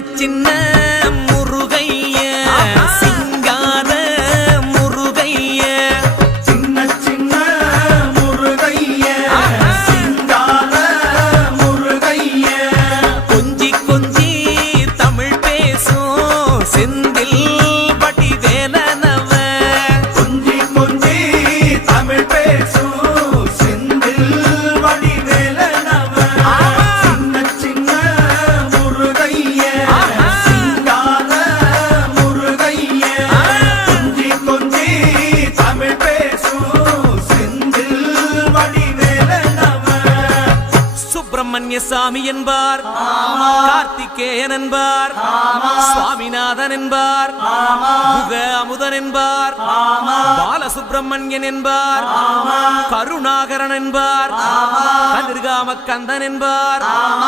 சின்ன முருகைய சிங்கார முருகைய சின்ன சின்ன முருகைய சிங்கார முருகைய கொஞ்சி கொஞ்சி தமிழ் பேசும் செந்தில் வடிவேலனவ கொஞ்சி கொஞ்சி தமிழ் பேசும் செந்தில் வடிவேலனவ சின்ன சின்ன முருகைய சிங்கார முருகைய கொஞ்சி கொஞ்சி தமிழ் பேசும் செந்தில் வடிவேலனவ சுப்பிரமணிய சாமி என்பார், கார்த்திகேயன் என்பார், சுவாமிநாதன் என்பார், முக அமுதன் என்பார், பாலசுப்பிரமணியன் என்பார், கருணாகரன் என்பார், கதிர்காம கந்தன் என்பார்.